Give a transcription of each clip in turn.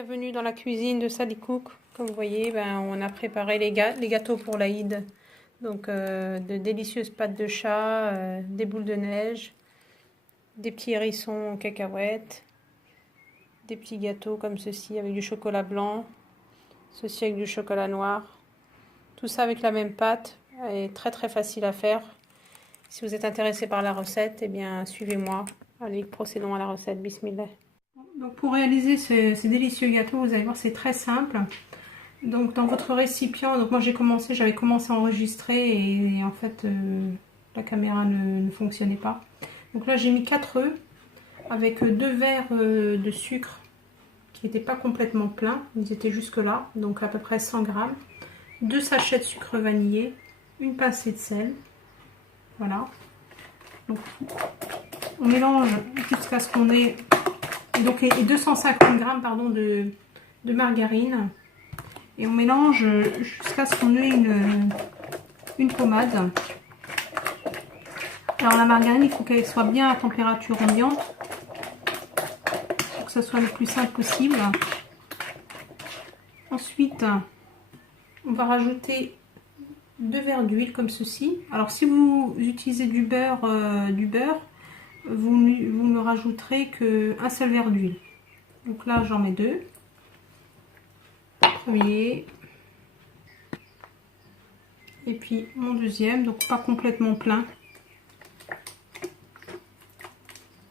Bienvenue dans la cuisine de Sally Cook. Comme vous voyez, on a préparé les gâteaux pour l'Aïd. Donc de délicieuses pâtes de chat, des boules de neige, des petits hérissons en cacahuètes, des petits gâteaux comme ceci avec du chocolat blanc, ceci avec du chocolat noir. Tout ça avec la même pâte et très très facile à faire. Si vous êtes intéressé par la recette, eh bien suivez-moi. Allez, procédons à la recette. Bismillah. Donc pour réaliser ces délicieux gâteaux, vous allez voir, c'est très simple. Donc dans votre récipient, donc moi j'avais commencé à enregistrer et en fait la caméra ne fonctionnait pas. Donc là j'ai mis 4 œufs avec 2 verres de sucre qui n'étaient pas complètement pleins, ils étaient jusque là, donc à peu près 100 grammes. 2 sachets de sucre vanillé, une pincée de sel. Voilà. Donc on mélange jusqu'à ce qu'on ait donc et 250 grammes pardon, de margarine. Et on mélange jusqu'à ce qu'on ait une pommade. Alors la margarine, il faut qu'elle soit bien à température ambiante pour que ça soit le plus simple possible. Ensuite, on va rajouter 2 verres d'huile comme ceci. Alors si vous utilisez du beurre, vous ne rajouterez qu'un seul verre d'huile. Donc là j'en mets 2. Premier. Et puis mon deuxième, donc pas complètement plein.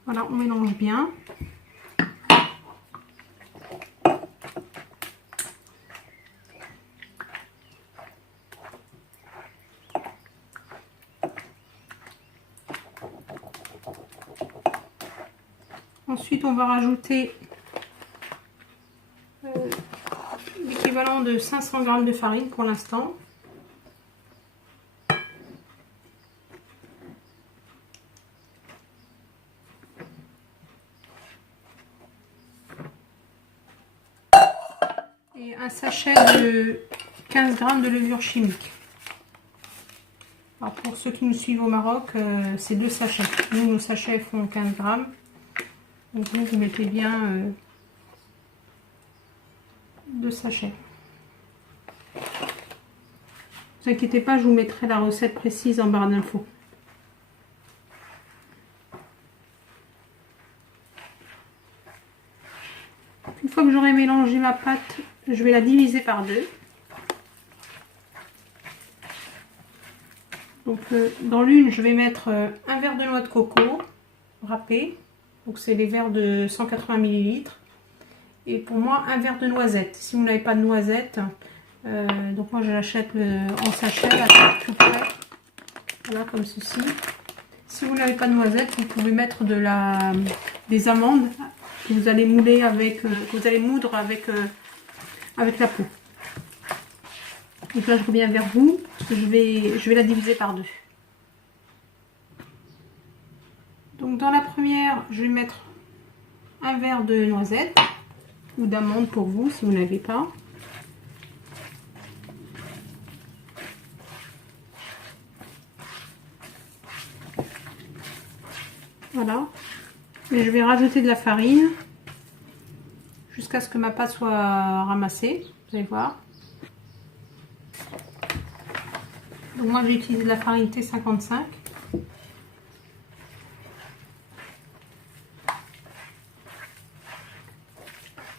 Voilà, on mélange bien. Ensuite, on va rajouter l'équivalent de 500 g de farine pour l'instant. Et un sachet de 15 g de levure chimique. Alors pour ceux qui nous suivent au Maroc, c'est 2 sachets. Nous, nos sachets font 15 g. Donc vous mettez bien 2 sachets. Ne vous inquiétez pas, je vous mettrai la recette précise en barre d'infos. Une fois que j'aurai mélangé ma pâte, je vais la diviser par 2. Donc dans l'une, je vais mettre un verre de noix de coco râpé. Donc c'est les verres de 180 ml. Et pour moi, un verre de noisette. Si vous n'avez pas de noisette, donc moi je l'achète en sachet, là, tout prêt. Voilà, comme ceci. Si vous n'avez pas de noisette, vous pouvez mettre des amandes que vous allez mouler avec, que vous allez moudre avec la peau. Donc là, je reviens vers vous. Je vais la diviser par 2. Donc dans la première, je vais mettre un verre de noisette ou d'amande pour vous si vous n'avez pas. Voilà. Et je vais rajouter de la farine jusqu'à ce que ma pâte soit ramassée. Vous allez voir. Donc moi j'ai utilisé de la farine T55.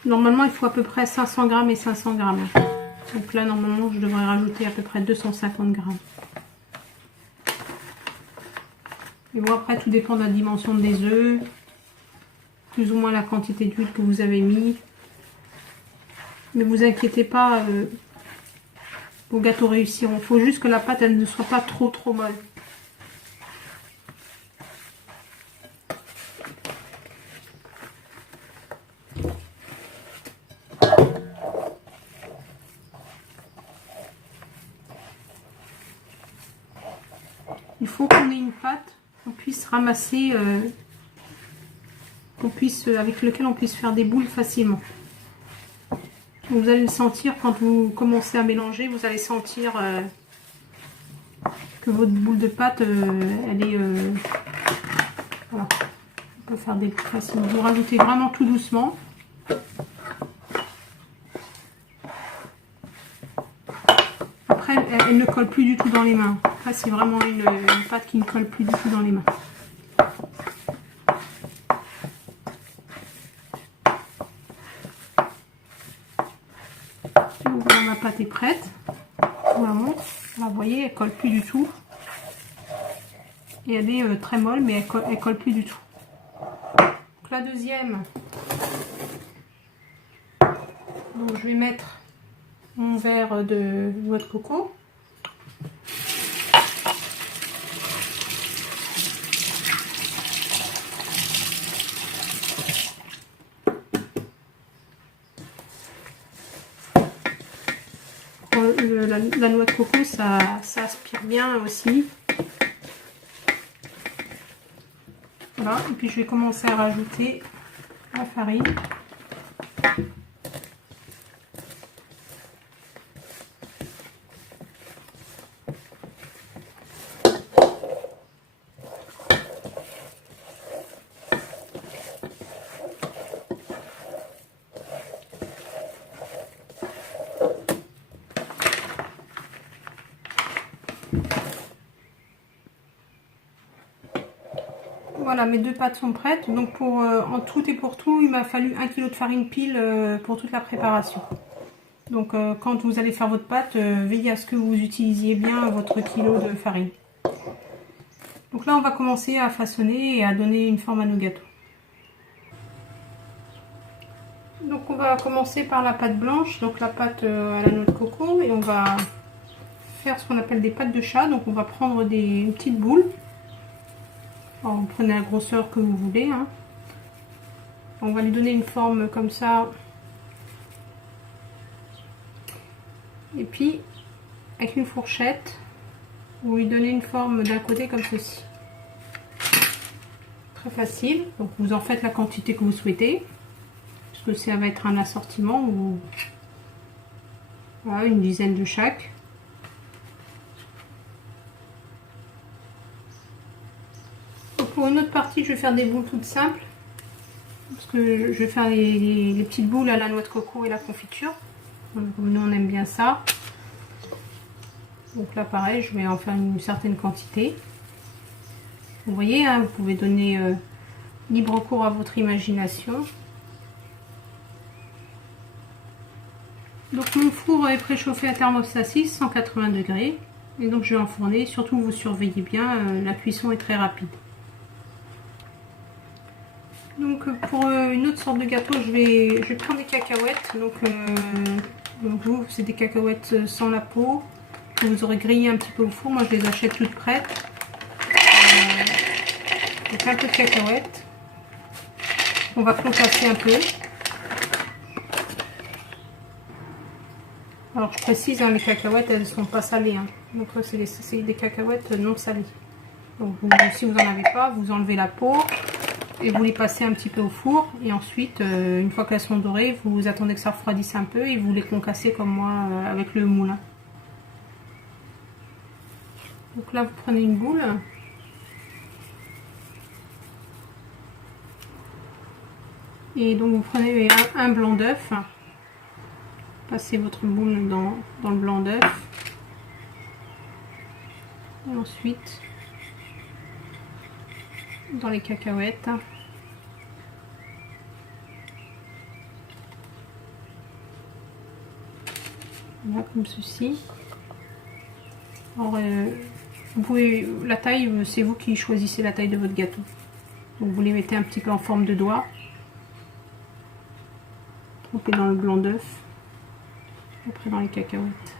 Normalement il faut à peu près 500 g et 500 g. Donc là normalement je devrais rajouter à peu près 250 g. Et bon, après tout dépend de la dimension des œufs, plus ou moins la quantité d'huile que vous avez mis. Mais vous inquiétez pas, vos gâteaux réussiront. Il faut juste que la pâte elle ne soit pas trop molle. Il faut qu'on ait une pâte qu'on puisse ramasser, avec lequel on puisse faire des boules facilement. Vous allez le sentir quand vous commencez à mélanger, vous allez sentir que votre boule de pâte, elle est... voilà, on peut faire des boules facilement. Vous rajoutez vraiment tout doucement. elle ne colle plus du tout dans les mains. Là, c'est vraiment une pâte qui ne colle plus du tout dans les mains. Donc, voilà, ma pâte est prête. Je vous la montre. Là, vous voyez, elle colle plus du tout. Et elle est très molle, mais elle colle plus du tout. Donc, la deuxième, donc, je vais mettre mon verre de noix de coco. La noix de coco, ça aspire bien aussi. Voilà, et puis je vais commencer à rajouter la farine. Voilà, mes deux pâtes sont prêtes. Donc en tout et pour tout, il m'a fallu 1 kg de farine pile pour toute la préparation. Donc quand vous allez faire votre pâte, veillez à ce que vous utilisiez bien votre kilo de farine. Donc là, on va commencer à façonner et à donner une forme à nos gâteaux. Donc on va commencer par la pâte blanche, donc la pâte à la noix de coco, et on va faire ce qu'on appelle des pâtes de chat. Donc on va prendre une petite boule. Alors, vous prenez la grosseur que vous voulez, hein. On va lui donner une forme comme ça. Et puis, avec une fourchette, vous lui donnez une forme d'un côté comme ceci. Très facile. Donc vous en faites la quantité que vous souhaitez. Parce que ça va être un assortiment où voilà, une dizaine de chaque. Pour une autre partie, je vais faire des boules toutes simples. Parce que je vais faire les petites boules à la noix de coco et la confiture. Comme nous, on aime bien ça. Donc là, pareil, je vais en faire une certaine quantité. Vous voyez, hein, vous pouvez donner libre cours à votre imagination. Donc mon four est préchauffé à thermostat 6, 180 degrés. Et donc je vais enfourner. Surtout, vous surveillez bien, la cuisson est très rapide. Donc pour une autre sorte de gâteau, je vais prendre des cacahuètes. Donc vous, c'est des cacahuètes sans la peau, que vous aurez grillé un petit peu au four. Moi, je les achète toutes prêtes. Donc un peu de cacahuètes. On va concasser un peu. Alors je précise, hein, les cacahuètes, elles ne sont pas salées. Hein. Donc c'est des cacahuètes non salées. Donc si vous n'en avez pas, vous enlevez la peau. Et vous les passez un petit peu au four. Et ensuite, une fois qu'elles sont dorées, vous attendez que ça refroidisse un peu. Et vous les concassez comme moi avec le moulin. Donc là, vous prenez une boule. Et donc vous prenez un blanc d'œuf. Passez votre boule dans le blanc d'œuf. Et ensuite, dans les cacahuètes. Voilà, comme ceci. Alors, vous pouvez, la taille, c'est vous qui choisissez la taille de votre gâteau. Donc vous les mettez un petit peu en forme de doigt. Trempez dans le blanc d'œuf. Après dans les cacahuètes.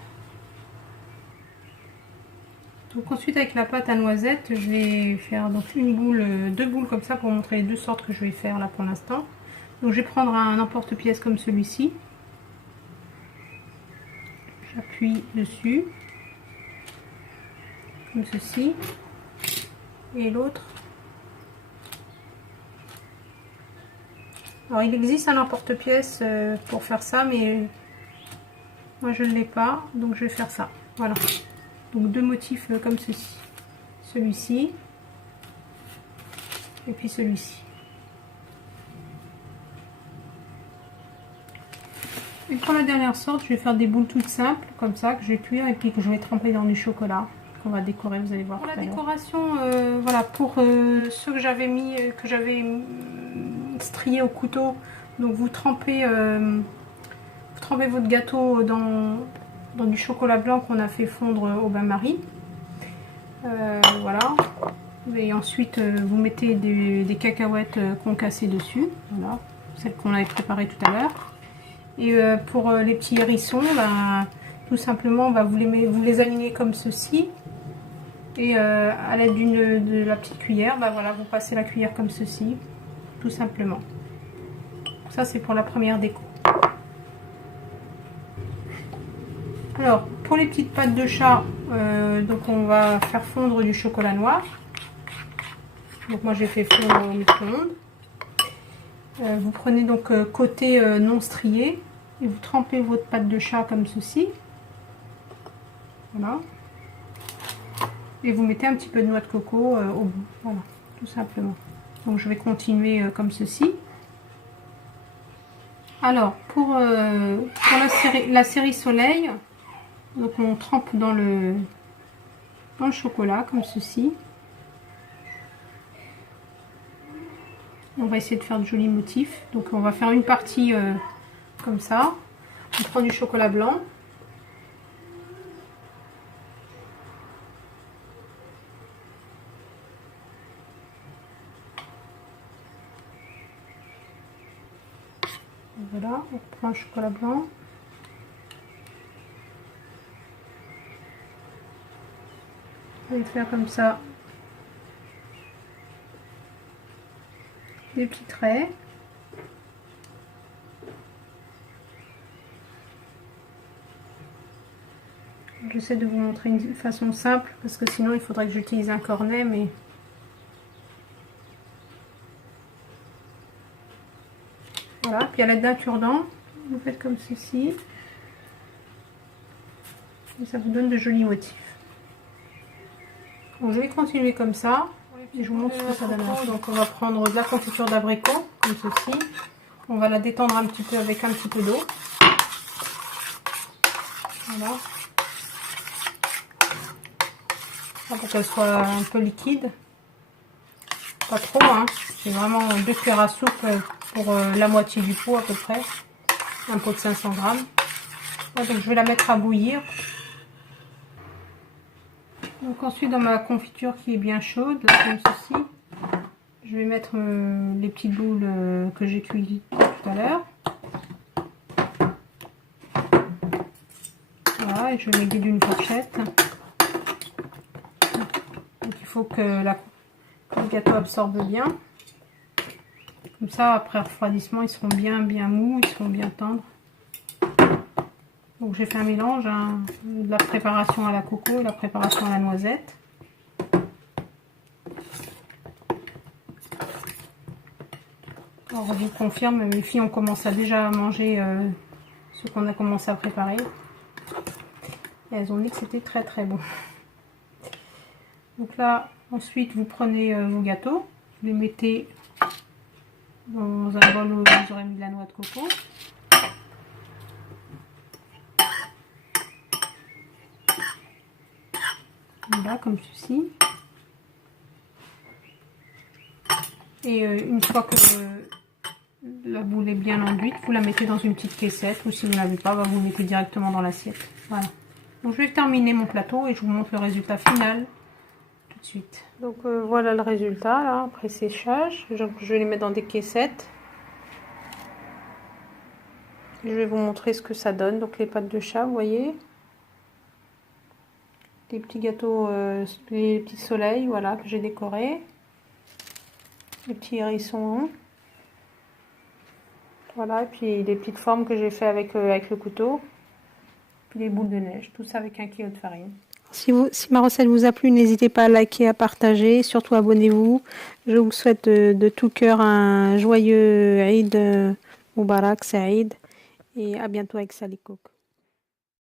Donc ensuite, avec la pâte à noisettes, je vais faire donc une boule, deux boules comme ça pour montrer les deux sortes que je vais faire là pour l'instant. Donc je vais prendre un emporte-pièce comme celui-ci. J'appuie dessus, comme ceci, et l'autre. Alors il existe un emporte-pièce pour faire ça, mais moi je ne l'ai pas, donc je vais faire ça. Voilà. Donc deux motifs comme ceci. Celui-ci et puis celui-ci. Et pour la dernière sorte, je vais faire des boules toutes simples, comme ça, que je vais cuire et puis que je vais tremper dans du chocolat, qu'on va décorer, vous allez voir. Pour la décoration, voilà, pour ceux que j'avais mis, que j'avais strié au couteau, donc vous trempez votre gâteau dans du chocolat blanc qu'on a fait fondre au bain-marie. Voilà. Et ensuite, vous mettez des cacahuètes concassées dessus, voilà, celles qu'on avait préparées tout à l'heure. Et pour les petits hérissons, ben, tout simplement, ben, vous les alignez comme ceci. Et à l'aide de la petite cuillère, ben, voilà, vous passez la cuillère comme ceci, tout simplement. Ça, c'est pour la première déco. Alors, pour les petites pattes de chat, donc on va faire fondre du chocolat noir. Donc moi j'ai fait fondre au micro-ondes. Vous prenez donc côté non strié et vous trempez votre pâte de chat comme ceci. Voilà. Et vous mettez un petit peu de noix de coco au bout. Voilà, tout simplement. Donc je vais continuer comme ceci. Alors pour la série soleil, donc on trempe dans le chocolat comme ceci. On va essayer de faire de jolis motifs. Donc on va faire une partie comme ça. On prend du chocolat blanc. Voilà, on prend le chocolat blanc. On va faire comme ça des petits traits. J'essaie de vous montrer une façon simple parce que sinon il faudrait que j'utilise un cornet, mais voilà. Puis à l'aide d'un cure-dent, vous faites comme ceci et ça vous donne de jolis motifs. Donc je vais continuer comme ça et je vous montre ce que ça donne. Donc on va prendre de la confiture d'abricot comme ceci. On va la détendre un petit peu avec un petit peu d'eau. Voilà. Pour qu'elle soit un peu liquide. Pas trop, hein. C'est vraiment 2 cuillères à soupe pour la moitié du pot à peu près. Un pot de 500 grammes. Ouais, donc je vais la mettre à bouillir. Donc ensuite dans ma confiture qui est bien chaude, là, comme ceci, je vais mettre les petites boules que j'ai cuites tout à l'heure. Voilà, et je vais les guider d'une fourchette. Donc il faut que le gâteau absorbe bien. Comme ça, après refroidissement, ils seront bien mous, ils seront bien tendres. Donc j'ai fait un mélange, hein, de la préparation à la coco et la préparation à la noisette. Alors je vous confirme, mes filles ont commencé déjà à manger ce qu'on a commencé à préparer. Et elles ont dit que c'était très très bon. Donc là, ensuite vous prenez vos gâteaux, vous les mettez dans un bol où vous aurez mis de la noix de coco. Voilà, comme ceci. Et une fois que la boule est bien enduite, vous la mettez dans une petite caissette, ou si vous ne l'avez pas, vous mettez directement dans l'assiette. Voilà. Donc je vais terminer mon plateau et je vous montre le résultat final tout de suite. Donc voilà le résultat là, après séchage. Je vais les mettre dans des caissettes. Je vais vous montrer ce que ça donne. Donc les pâtes de chat, vous voyez. Les petits gâteaux, les petits soleils, voilà, que j'ai décorés. Les petits hérissons. Voilà, et puis les petites formes que j'ai fait avec le couteau. Puis les boules de neige, tout ça avec 1 kg de farine. Si ma recette vous a plu, n'hésitez pas à liker, à partager, surtout abonnez-vous. Je vous souhaite de tout cœur un joyeux Eid Mubarak, Saïd, et à bientôt avec Sally Cook.